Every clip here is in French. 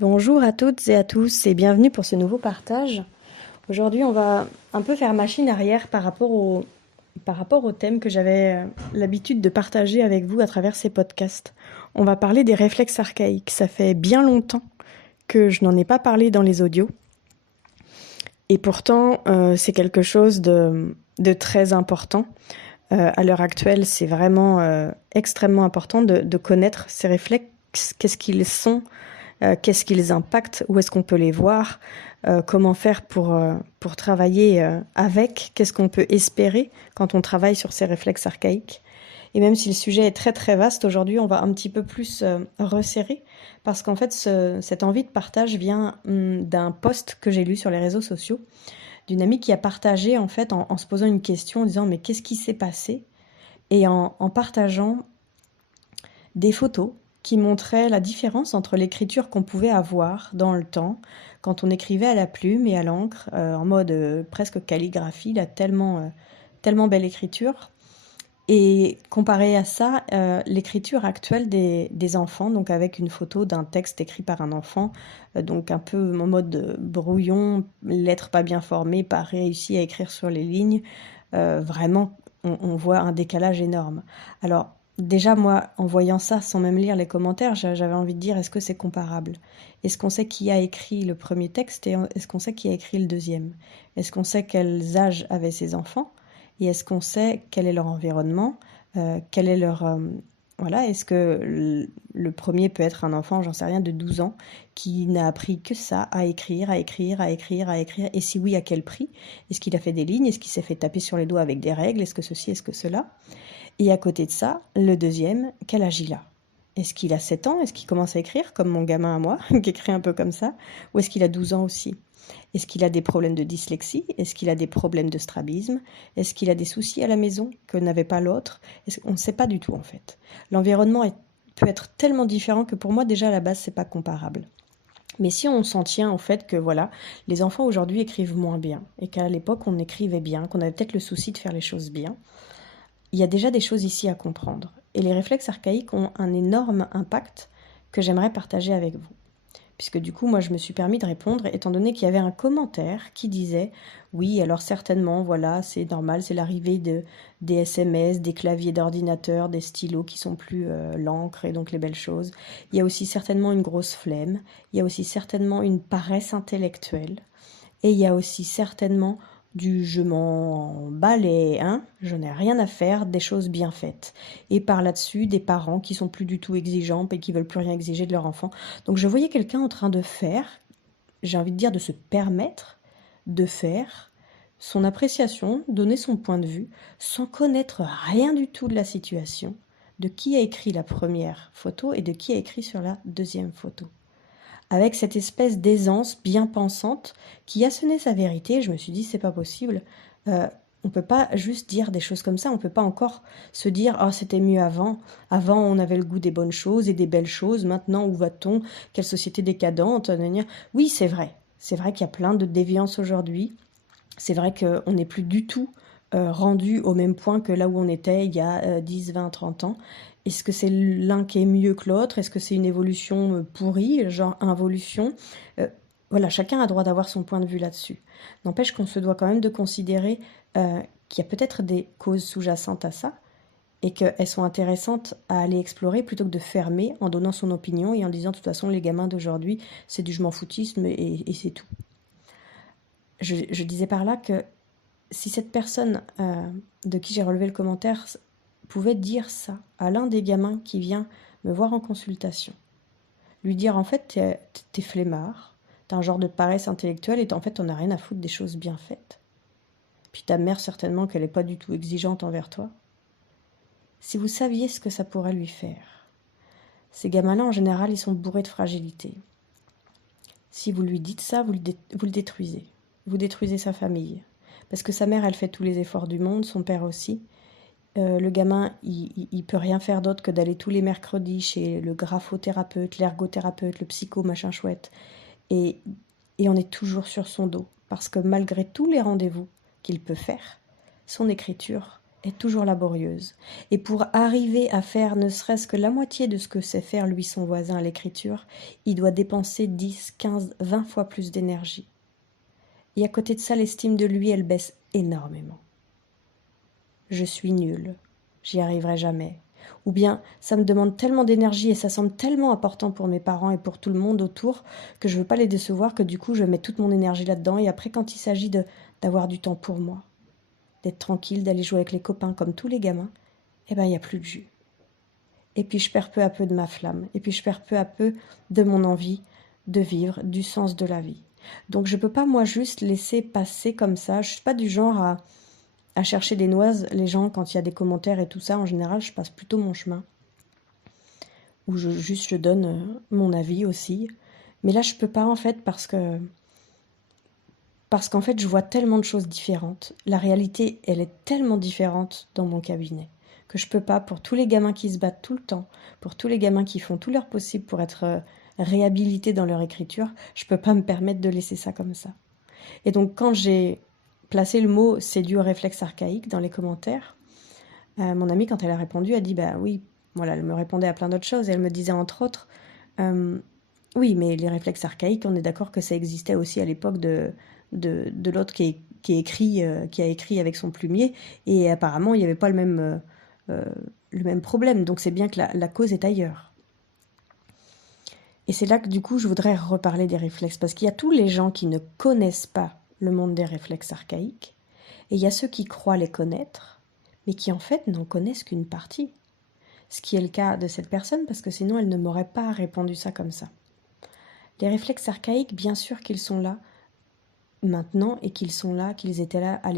Bonjour à toutes et à tous et bienvenue pour ce nouveau partage. Aujourd'hui, on va un peu faire machine arrière par rapport au thème que j'avais l'habitude de partager avec vous à travers ces podcasts. On va parler des réflexes archaïques. Ça fait bien longtemps que je n'en ai pas parlé dans les audios. Et pourtant, c'est quelque chose de très important. À l'heure actuelle, c'est vraiment extrêmement important de connaître ces réflexes, qu'est-ce qu'ils sont, qu'est-ce qu'ils impactent, où est-ce qu'on peut les voir, comment faire pour travailler avec, qu'est-ce qu'on peut espérer quand on travaille sur ces réflexes archaïques. Et même si le sujet est très très vaste, aujourd'hui on va un petit peu plus resserrer, parce qu'en fait cette envie de partage vient d'un post que j'ai lu sur les réseaux sociaux, d'une amie qui a partagé en fait en se posant une question, en disant mais qu'est-ce qui s'est passé, et en partageant des photos qui montraient la différence entre l'écriture qu'on pouvait avoir dans le temps, quand on écrivait à la plume et à l'encre, en mode presque calligraphie, là, tellement belle écriture, et comparé à ça, l'écriture actuelle des enfants, donc avec une photo d'un texte écrit par un enfant, donc un peu en mode brouillon, lettres pas bien formées, pas réussi à écrire sur les lignes, vraiment, on voit un décalage énorme. Alors, déjà, moi, en voyant ça, sans même lire les commentaires, j'avais envie de dire, est-ce que c'est comparable? Est-ce qu'on sait qui a écrit le premier texte et est-ce qu'on sait qui a écrit le deuxième? Est-ce qu'on sait quels âges avaient ces enfants? Et est-ce qu'on sait quel est leur environnement, quel est leur... voilà, est-ce que le premier peut être un enfant, j'en sais rien, de 12 ans, qui n'a appris que ça, à écrire, à écrire, à écrire, à écrire, et si oui, à quel prix? Est-ce qu'il a fait des lignes? Est-ce qu'il s'est fait taper sur les doigts avec des règles? Est-ce que ceci? Est-ce que cela? Et à côté de ça, le deuxième, quel âge il a? Est-ce qu'il a 7 ans? Est-ce qu'il commence à écrire, comme mon gamin à moi, qui écrit un peu comme ça? Ou est-ce qu'il a 12 ans aussi? Est-ce qu'il a des problèmes de dyslexie? Est-ce qu'il a des problèmes de strabisme? Est-ce qu'il a des soucis à la maison que n'avait pas l'autre? On ne sait pas du tout en fait. L'environnement peut être tellement différent que pour moi déjà à la base c'est pas comparable. Mais si on s'en tient au fait que voilà, les enfants aujourd'hui écrivent moins bien et qu'à l'époque on écrivait bien, qu'on avait peut-être le souci de faire les choses bien, il y a déjà des choses ici à comprendre. Et les réflexes archaïques ont un énorme impact que j'aimerais partager avec vous. Puisque du coup, moi, je me suis permis de répondre, étant donné qu'il y avait un commentaire qui disait oui, alors certainement, voilà, c'est normal, c'est l'arrivée des SMS, des claviers d'ordinateur, des stylos qui sont plus l'encre et donc les belles choses. Il y a aussi certainement une grosse flemme, il y a aussi certainement une paresse intellectuelle, et il y a aussi certainement du je m'en bats les, hein, je n'ai rien à faire, des choses bien faites. Et par là-dessus, des parents qui sont plus du tout exigeants et qui veulent plus rien exiger de leur enfant. Donc je voyais quelqu'un en train de faire, j'ai envie de dire de se permettre de faire son appréciation, donner son point de vue, sans connaître rien du tout de la situation, de qui a écrit la première photo et de qui a écrit sur la deuxième photo, avec cette espèce d'aisance bien pensante qui a sonné sa vérité. Je me suis dit, c'est pas possible. On peut pas juste dire des choses comme ça. On peut pas encore se dire, oh, c'était mieux avant. Avant, on avait le goût des bonnes choses et des belles choses. Maintenant, où va-t-on? Quelle société décadente? Oui, c'est vrai. C'est vrai qu'il y a plein de déviances aujourd'hui. C'est vrai qu'on n'est plus du tout rendu au même point que là où on était il y a 10, 20, 30 ans. Est-ce que c'est l'un qui est mieux que l'autre? Est-ce que c'est une évolution pourrie, genre involution? Voilà, chacun a droit d'avoir son point de vue là-dessus. N'empêche qu'on se doit quand même de considérer qu'il y a peut-être des causes sous-jacentes à ça et qu'elles sont intéressantes à aller explorer plutôt que de fermer en donnant son opinion et en disant de toute façon les gamins d'aujourd'hui c'est du je m'en foutisme et c'est tout. Je disais par là que si cette personne de qui j'ai relevé le commentaire pouvait dire ça à l'un des gamins qui vient me voir en consultation, lui dire en fait t'es flemmard, t'as un genre de paresse intellectuelle et en fait t'en as rien à foutre des choses bien faites. Puis ta mère certainement qu'elle est pas du tout exigeante envers toi. Si vous saviez ce que ça pourrait lui faire. Ces gamins-là en général ils sont bourrés de fragilité. Si vous lui dites ça, vous le détruisez. Vous détruisez sa famille. Parce que sa mère, elle fait tous les efforts du monde, son père aussi. Le gamin, il peut rien faire d'autre que d'aller tous les mercredis chez le graphothérapeute, l'ergothérapeute, le psycho, machin chouette. Et, et on est toujours sur son dos. Parce que malgré tous les rendez-vous qu'il peut faire, son écriture est toujours laborieuse. Et pour arriver à faire ne serait-ce que la moitié de ce que sait faire lui son voisin à l'écriture, il doit dépenser 10, 15, 20 fois plus d'énergie. Et à côté de ça, l'estime de lui, elle baisse énormément. Je suis nulle, j'y arriverai jamais. Ou bien, ça me demande tellement d'énergie et ça semble tellement important pour mes parents et pour tout le monde autour que je veux pas les décevoir, que du coup je mets toute mon énergie là-dedans. Et après, quand il s'agit d'avoir du temps pour moi, d'être tranquille, d'aller jouer avec les copains comme tous les gamins, eh ben, il n'y a plus de jus. Et puis je perds peu à peu de ma flamme. Et puis je perds peu à peu de mon envie de vivre, du sens de la vie. Donc je peux pas, moi, juste laisser passer comme ça. Je suis pas du genre à chercher des noises. Les gens, quand il y a des commentaires et tout ça, en général, je passe plutôt mon chemin. Ou je donne mon avis aussi. Mais là, je peux pas, en fait, parce qu'en fait, je vois tellement de choses différentes. La réalité, elle est tellement différente dans mon cabinet que je peux pas, pour tous les gamins qui se battent tout le temps, pour tous les gamins qui font tout leur possible pour être réhabilités dans leur écriture, je peux pas me permettre de laisser ça comme ça. Et donc, quand j'ai placé le mot "c'est dû au réflexe archaïque" dans les commentaires, mon amie, quand elle a répondu, a dit bah oui, voilà, elle me répondait à plein d'autres choses et elle me disait entre autres oui, mais les réflexes archaïques, on est d'accord que ça existait aussi à l'époque de l'autre qui a écrit avec son plumier, et apparemment il n'y avait pas euh, le même problème, donc c'est bien que la cause est ailleurs. Et c'est là que du coup je voudrais reparler des réflexes, parce qu'il y a tous les gens qui ne connaissent pas le monde des réflexes archaïques, et il y a ceux qui croient les connaître, mais qui en fait n'en connaissent qu'une partie. Ce qui est le cas de cette personne, parce que sinon elle ne m'aurait pas répondu ça comme ça. Les réflexes archaïques, bien sûr qu'ils sont là maintenant, et qu'ils sont là, qu'ils étaient là à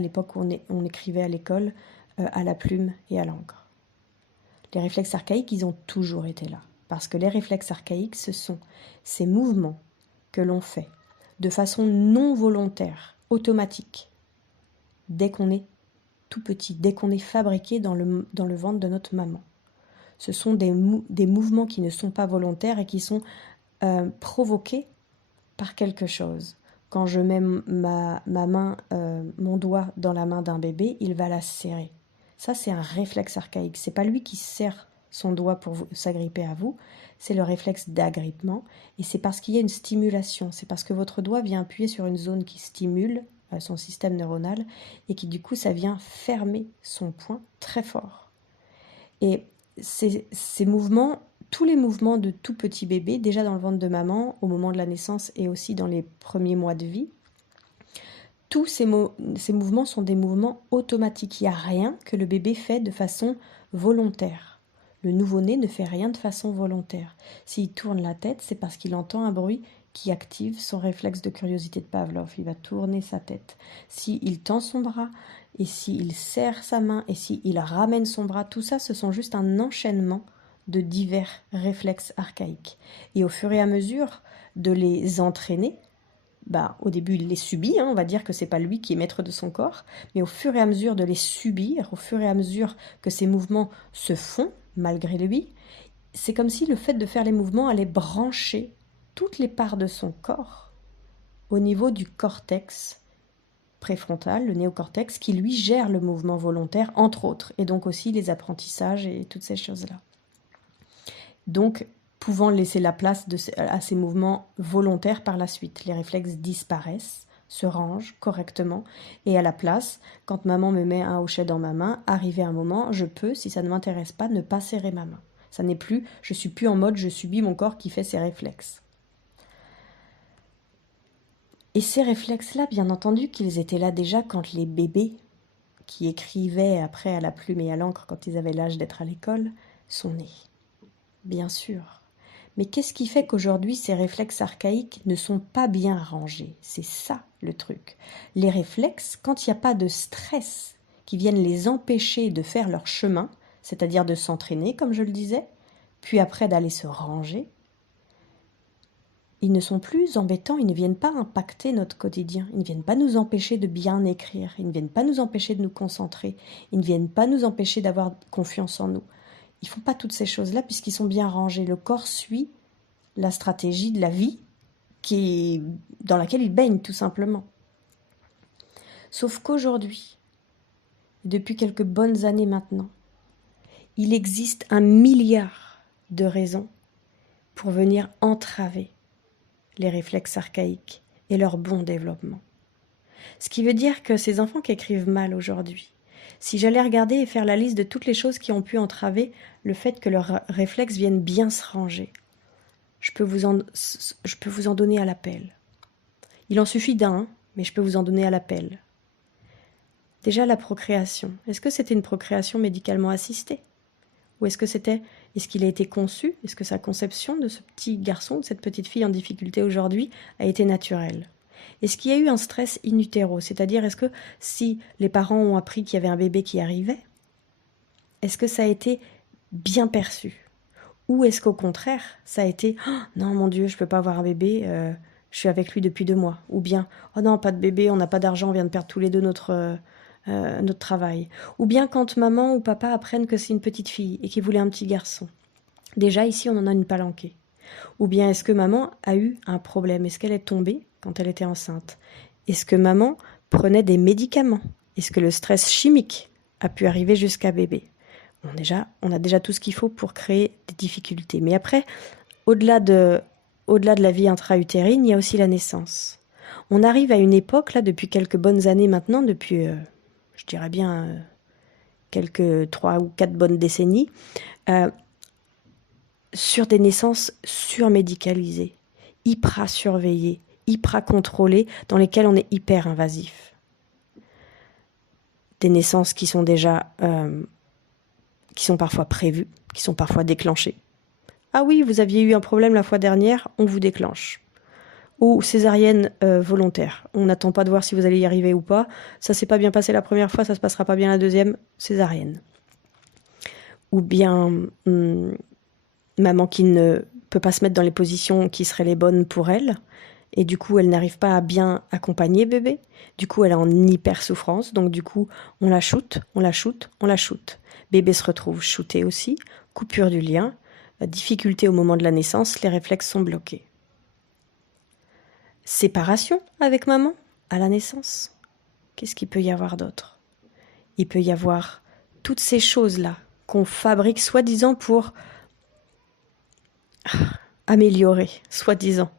l'époque où on écrivait à l'école à la plume et à l'encre. Les réflexes archaïques, ils ont toujours été là. Parce que les réflexes archaïques, ce sont ces mouvements que l'on fait de façon non volontaire, automatique, dès qu'on est tout petit, dès qu'on est fabriqué dans le ventre de notre maman. Ce sont des mouvements qui ne sont pas volontaires et qui sont provoqués par quelque chose. Quand je mets ma main, mon doigt dans la main d'un bébé, il va la serrer. Ça, c'est un réflexe archaïque. C'est pas lui qui serre son doigt pour s'agripper à vous, c'est le réflexe d'agrippement. Et c'est parce qu'il y a une stimulation. C'est parce que votre doigt vient appuyer sur une zone qui stimule son système neuronal et qui, du coup, ça vient fermer son poing très fort. Et ces mouvements, tous les mouvements de tout petit bébé, déjà dans le ventre de maman, au moment de la naissance et aussi dans les premiers mois de vie, tous ces mouvements sont des mouvements automatiques. Il n'y a rien que le bébé fait de façon volontaire. Le nouveau-né ne fait rien de façon volontaire. S'il tourne la tête, c'est parce qu'il entend un bruit qui active son réflexe de curiosité de Pavlov. Il va tourner sa tête. S'il tend son bras, et s'il serre sa main, et s'il ramène son bras, tout ça, ce sont juste un enchaînement de divers réflexes archaïques. Et au fur et à mesure de les entraîner, au début, il les subit, on va dire que c'est pas lui qui est maître de son corps, mais au fur et à mesure de les subir, au fur et à mesure que ces mouvements se font, malgré lui, c'est comme si le fait de faire les mouvements allait brancher toutes les parts de son corps au niveau du cortex préfrontal, le néocortex, qui lui gère le mouvement volontaire, entre autres, et donc aussi les apprentissages et toutes ces choses-là. Donc, pouvant laisser la place à ces mouvements volontaires par la suite. Les réflexes disparaissent, se rangent correctement, et à la place, quand maman me met un hochet dans ma main, arrivé un moment, je peux, si ça ne m'intéresse pas, ne pas serrer ma main. Ça n'est plus, je suis plus en mode je subis mon corps qui fait ses réflexes. Et ces réflexes-là, bien entendu, qu'ils étaient là déjà quand les bébés, qui écrivaient après à la plume et à l'encre quand ils avaient l'âge d'être à l'école, sont nés. Bien sûr. Mais qu'est-ce qui fait qu'aujourd'hui ces réflexes archaïques ne sont pas bien rangés? C'est ça le truc. Les réflexes, quand il n'y a pas de stress qui vienne les empêcher de faire leur chemin, c'est-à-dire de s'entraîner, comme je le disais, puis après d'aller se ranger, ils ne sont plus embêtants, ils ne viennent pas impacter notre quotidien, ils ne viennent pas nous empêcher de bien écrire, ils ne viennent pas nous empêcher de nous concentrer, ils ne viennent pas nous empêcher d'avoir confiance en nous. Ils ne font pas toutes ces choses-là puisqu'ils sont bien rangés. Le corps suit la stratégie de la vie dans laquelle il baigne tout simplement. Sauf qu'aujourd'hui, depuis quelques bonnes années maintenant, il existe 1 milliard de raisons pour venir entraver les réflexes archaïques et leur bon développement. Ce qui veut dire que ces enfants qui écrivent mal aujourd'hui, si j'allais regarder et faire la liste de toutes les choses qui ont pu entraver le fait que leurs réflexes viennent bien se ranger, je peux vous en donner à l'appel. Il en suffit d'un, mais je peux vous en donner à l'appel. Déjà la procréation. Est-ce que c'était une procréation médicalement assistée ? Ou est-ce qu'il a été conçu ? Est-ce que sa conception de ce petit garçon, de cette petite fille en difficulté aujourd'hui, a été naturelle ? Est-ce qu'il y a eu un stress in utero ? C'est-à-dire, est-ce que si les parents ont appris qu'il y avait un bébé qui arrivait, est-ce que ça a été bien perçu ? Ou est-ce qu'au contraire, ça a été « Oh non, mon Dieu, je ne peux pas avoir un bébé, je suis avec lui depuis 2 mois. » Ou bien « Oh non, pas de bébé, on n'a pas d'argent, on vient de perdre tous les deux notre travail. » Ou bien quand maman ou papa apprennent que c'est une petite fille et qu'ils voulaient un petit garçon. Déjà, ici, on en a une palanquée. Ou bien est-ce que maman a eu un problème ? Est-ce qu'elle est tombée quand elle était enceinte ? Est-ce que maman prenait des médicaments ? Est-ce que le stress chimique a pu arriver jusqu'à bébé ? On a déjà tout ce qu'il faut pour créer des difficultés. Mais après, au-delà de la vie intra-utérine, il y a aussi la naissance. On arrive à une époque, là, depuis quelques bonnes années maintenant, depuis, je dirais bien, quelques 3 ou 4 bonnes décennies, sur des naissances surmédicalisées, hyper surveillées, hyper contrôlées, dans lesquelles on est hyper invasif. Des naissances qui sont déjà, qui sont parfois prévues, qui sont parfois déclenchées. Ah oui, vous aviez eu un problème la fois dernière, on vous déclenche. Ou césarienne volontaire. On n'attend pas de voir si vous allez y arriver ou pas. Ça s'est pas bien passé la première fois, ça se passera pas bien la deuxième, césarienne. Ou bien maman qui ne peut pas se mettre dans les positions qui seraient les bonnes pour elle, et du coup elle n'arrive pas à bien accompagner bébé, du coup elle est en hyper souffrance, donc du coup on la shoote. Bébé se retrouve shooté aussi, coupure du lien, difficulté au moment de la naissance, les réflexes sont bloqués. Séparation avec maman à la naissance. Qu'est-ce qu'il peut y avoir d'autre ? Il peut y avoir toutes ces choses-là qu'on fabrique soi-disant pour améliorer, soi-disant.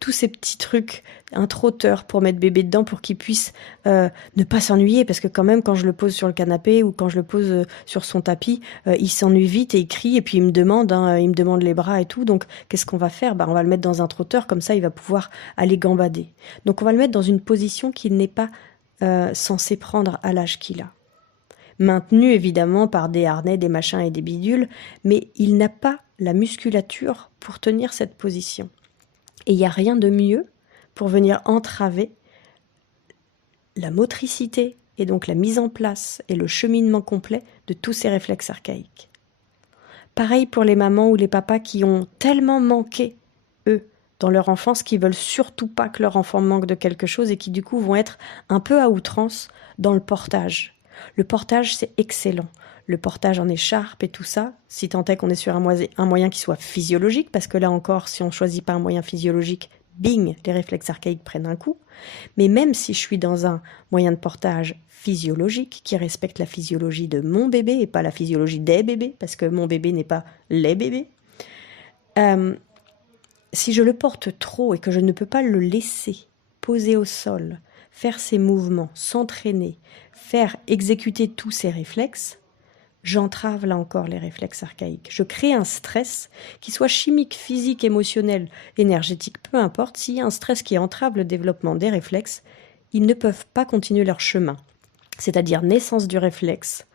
Tous ces petits trucs, un trotteur pour mettre bébé dedans pour qu'il puisse ne pas s'ennuyer, parce que quand même quand je le pose sur le canapé ou quand je le pose sur son tapis, il s'ennuie vite et il crie et puis il me demande les bras et tout, donc qu'est-ce qu'on va faire ? On va le mettre dans un trotteur, comme ça il va pouvoir aller gambader. Donc on va le mettre dans une position qu'il n'est pas censé prendre à l'âge qu'il a. Maintenu évidemment par des harnais, des machins et des bidules, mais il n'a pas la musculature pour tenir cette position. Et il n'y a rien de mieux pour venir entraver la motricité et donc la mise en place et le cheminement complet de tous ces réflexes archaïques. Pareil pour les mamans ou les papas qui ont tellement manqué, eux, dans leur enfance, qu'ils veulent surtout pas que leur enfant manque de quelque chose et qui du coup vont être un peu à outrance dans le portage. Le portage, c'est excellent. Le portage en écharpe et tout ça, si tant est qu'on est sur un moyen qui soit physiologique, parce que là encore, si on ne choisit pas un moyen physiologique, bing, les réflexes archaïques prennent un coup. Mais même si je suis dans un moyen de portage physiologique, qui respecte la physiologie de mon bébé et pas la physiologie des bébés, parce que mon bébé n'est pas les bébés, si je le porte trop et que je ne peux pas le laisser poser au sol, faire ses mouvements, s'entraîner, faire exécuter tous ses réflexes, j'entrave là encore les réflexes archaïques. Je crée un stress, qui soit chimique, physique, émotionnel, énergétique, peu importe. S'il y a un stress qui entrave le développement des réflexes, ils ne peuvent pas continuer leur chemin. C'est-à-dire naissance du réflexe,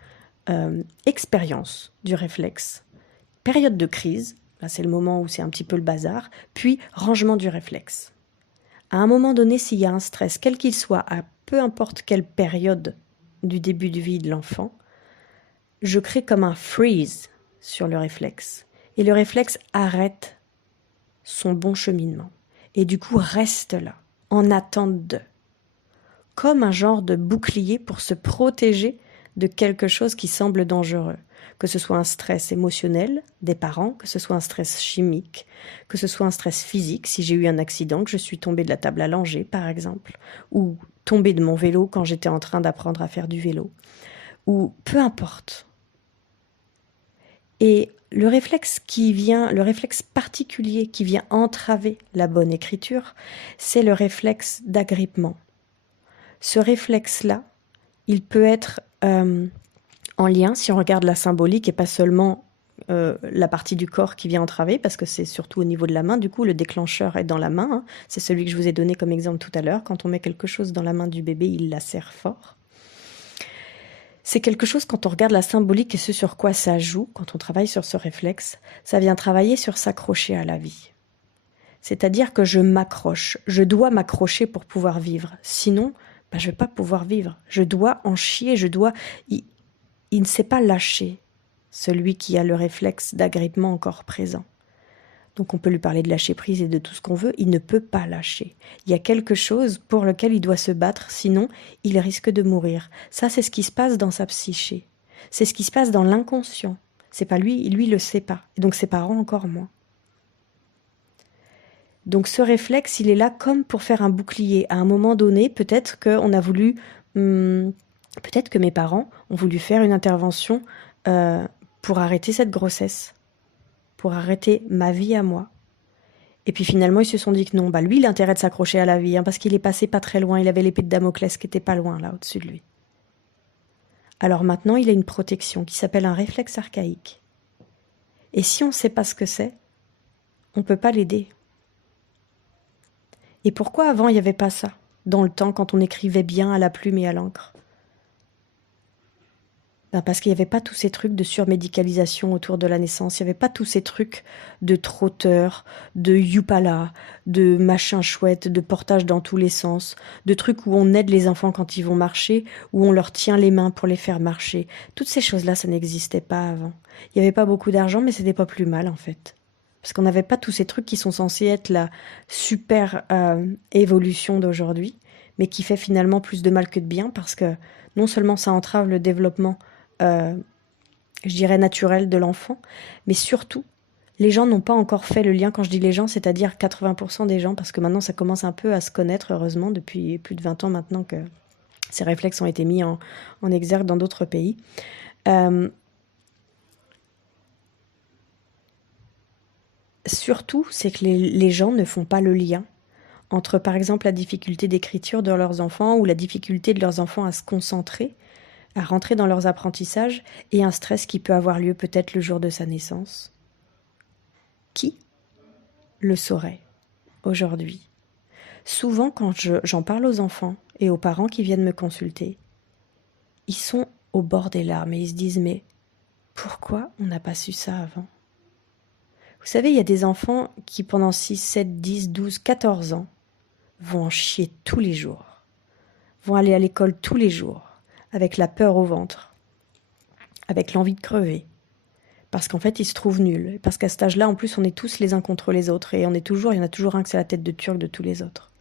expérience du réflexe, période de crise, là c'est le moment où c'est un petit peu le bazar, puis rangement du réflexe. À un moment donné, s'il y a un stress, quel qu'il soit, à peu importe quelle période du début de vie de l'enfant, je crée comme un freeze sur le réflexe. Et le réflexe arrête son bon cheminement. Et du coup, reste là, en attente de. Comme un genre de bouclier pour se protéger de quelque chose qui semble dangereux. que ce soit un stress émotionnel des parents, que ce soit un stress chimique, que ce soit un stress physique, si j'ai eu un accident, que je suis tombée de la table à langer par exemple, ou tombée de mon vélo quand j'étais en train d'apprendre à faire du vélo, ou peu importe. Et le réflexe le réflexe particulier qui vient entraver la bonne écriture, c'est le réflexe d'agrippement. Ce réflexe-là, il peut être en lien, si on regarde la symbolique et pas seulement la partie du corps qui vient entraver, parce que c'est surtout au niveau de la main, du coup le déclencheur est dans la main, hein. C'est celui que je vous ai donné comme exemple tout à l'heure, quand on met quelque chose dans la main du bébé, il la serre fort. C'est quelque chose, quand on regarde la symbolique et ce sur quoi ça joue, quand on travaille sur ce réflexe, ça vient travailler sur s'accrocher à la vie. C'est-à-dire que je m'accroche, je dois m'accrocher pour pouvoir vivre, sinon je ne vais pas pouvoir vivre, je dois en chier, il ne sait pas lâcher, celui qui a le réflexe d'agrippement encore présent. Donc on peut lui parler de lâcher prise et de tout ce qu'on veut, il ne peut pas lâcher. Il y a quelque chose pour lequel il doit se battre, sinon il risque de mourir. Ça, c'est ce qui se passe dans sa psyché. C'est ce qui se passe dans l'inconscient. C'est pas lui le sait pas. Et donc ses parents encore moins. Donc ce réflexe, il est là comme pour faire un bouclier. À un moment donné, peut-être qu'on a voulu... peut-être que mes parents ont voulu faire une intervention pour arrêter cette grossesse, pour arrêter ma vie à moi. Et puis finalement, ils se sont dit que non, lui, il a intérêt de s'accrocher à la vie, hein, parce qu'il est passé pas très loin, il avait l'épée de Damoclès qui était pas loin, là, au-dessus de lui. Alors maintenant, il a une protection qui s'appelle un réflexe archaïque. Et si on ne sait pas ce que c'est, on ne peut pas l'aider. Et pourquoi avant, il n'y avait pas ça, dans le temps, quand on écrivait bien à la plume et à l'encre ? Parce qu'il n'y avait pas tous ces trucs de surmédicalisation autour de la naissance, il n'y avait pas tous ces trucs de trotteur, de youpala, de machin chouette, de portage dans tous les sens, de trucs où on aide les enfants quand ils vont marcher, où on leur tient les mains pour les faire marcher. Toutes ces choses-là, ça n'existait pas avant. Il n'y avait pas beaucoup d'argent, mais c'était pas plus mal en fait. Parce qu'on n'avait pas tous ces trucs qui sont censés être la super évolution d'aujourd'hui, mais qui fait finalement plus de mal que de bien, parce que non seulement ça entrave le développement je dirais naturel de l'enfant, mais surtout, les gens n'ont pas encore fait le lien. Quand je dis les gens, c'est-à-dire 80% des gens, parce que maintenant ça commence un peu à se connaître, heureusement, depuis plus de 20 ans maintenant que ces réflexes ont été mis en exergue dans d'autres pays. Surtout, c'est que les gens ne font pas le lien entre, par exemple, la difficulté d'écriture de leurs enfants ou la difficulté de leurs enfants à se concentrer, à rentrer dans leurs apprentissages, et un stress qui peut avoir lieu peut-être le jour de sa naissance. Qui le saurait aujourd'hui? Souvent, quand j'en parle aux enfants et aux parents qui viennent me consulter, ils sont au bord des larmes et ils se disent « Mais pourquoi on n'a pas su ça avant ?» Vous savez, il y a des enfants qui, pendant 6, 7, 10, 12, 14 ans, vont en chier tous les jours, vont aller à l'école tous les jours, avec la peur au ventre, avec l'envie de crever, parce qu'en fait, ils se trouvent nuls, parce qu'à cet âge-là, en plus, on est tous les uns contre les autres, et il y en a toujours un que c'est la tête de turc de tous les autres.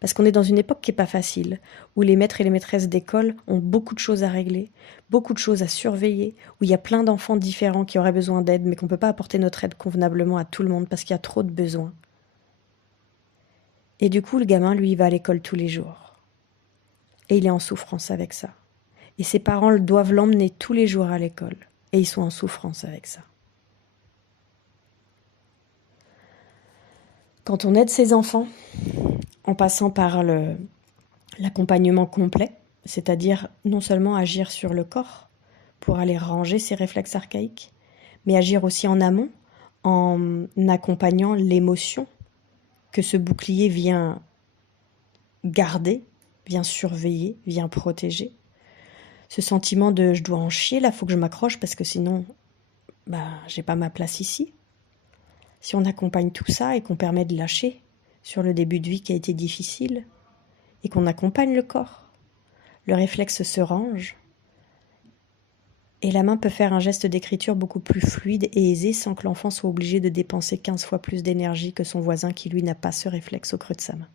Parce qu'on est dans une époque qui n'est pas facile, où les maîtres et les maîtresses d'école ont beaucoup de choses à régler, beaucoup de choses à surveiller, où il y a plein d'enfants différents qui auraient besoin d'aide, mais qu'on ne peut pas apporter notre aide convenablement à tout le monde, parce qu'il y a trop de besoins. Et du coup, le gamin, lui, il va à l'école tous les jours. Et il est en souffrance avec ça. Et ses parents doivent l'emmener tous les jours à l'école. Et ils sont en souffrance avec ça. Quand on aide ses enfants, en passant par l'accompagnement complet, c'est-à-dire non seulement agir sur le corps pour aller ranger ses réflexes archaïques, mais agir aussi en amont, en accompagnant l'émotion que ce bouclier vient garder, vient surveiller, vient protéger. Ce sentiment de « je dois en chier, là, faut que je m'accroche parce que sinon, j'ai pas ma place ici ». Si on accompagne tout ça et qu'on permet de lâcher sur le début de vie qui a été difficile, et qu'on accompagne le corps, le réflexe se range, et la main peut faire un geste d'écriture beaucoup plus fluide et aisé sans que l'enfant soit obligé de dépenser 15 fois plus d'énergie que son voisin qui, lui, n'a pas ce réflexe au creux de sa main.